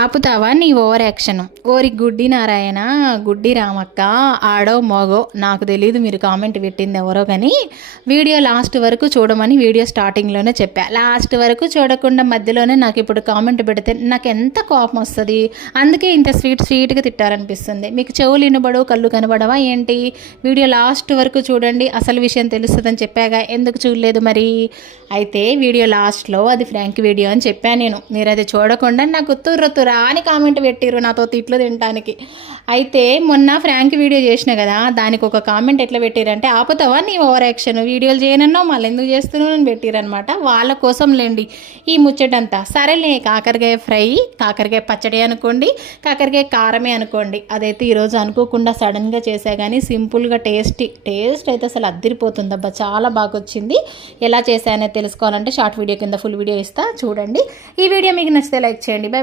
ఆపుతావా నీ over action? ఓరి గుడ్డి నారాయణ, గుడ్డి రామక్క, ఆడో మగో నాకు తెలీదు, మీరు కామెంట్ పెట్టింది ఎవరో కానీ వీడియో లాస్ట్ వరకు చూడమని వీడియో స్టార్టింగ్లోనే చెప్పా. లాస్ట్ వరకు చూడకుండా మధ్యలోనే నాకు ఇప్పుడు కామెంట్ పెడితే నాకు ఎంత కోపం వస్తుంది. అందుకే ఇంత స్వీట్గా తిట్టారనిపిస్తుంది. మీకు చెవులు వినబడవు, కళ్ళు కనబడవా ఏంటి? వీడియో లాస్ట్ వరకు చూడండి, అసలు విషయం తెలుస్తుందని చెప్పాగా, ఎందుకు చూడలేదు మరి? అయితే వీడియో లాస్ట్లో అది ఫ్రాంక్ వీడియో అని చెప్పాను నేను. మీరు అది చూడకుండా నాకు తుర్రా అని కామెంట్ పెట్టిరు నాతో తిట్లు తినడానికి. అయితే మొన్న ఫ్రాంక్ వీడియో చేసిన కదా, దానికి ఒక కామెంట్ ఎట్లా పెట్టిరంటే, ఆపుతావా నీ ఓవర్ యాక్షన్, వీడియోలు చేయనన్నావు మళ్ళీ ఎందుకు చేస్తున్నావు అని పెట్టిరనమాట. వాళ్ళ కోసం లేండి ఈ ముచ్చటంతా. సరేలే, కాకరకాయ ఫ్రై, కాకరకాయ పచ్చడి అనుకోండి, కాకరకాయ కారమే అనుకోండి, అదైతే ఈరోజు అనుకోకుండా సడన్గా చేసా కానీ సింపుల్గా టేస్ట్ అయితే అసలు అద్దరిపోతుంది అబ్బా, చాలా బాగా వచ్చింది. ఎలా చేశానో తెలుసుకోవాలంటే షార్ట్ వీడియో కింద ఫుల్ వీడియో ఇస్తా చూడండి. ఈ వీడియో మీకు నచ్చితే లైక్ చేయండి. By by.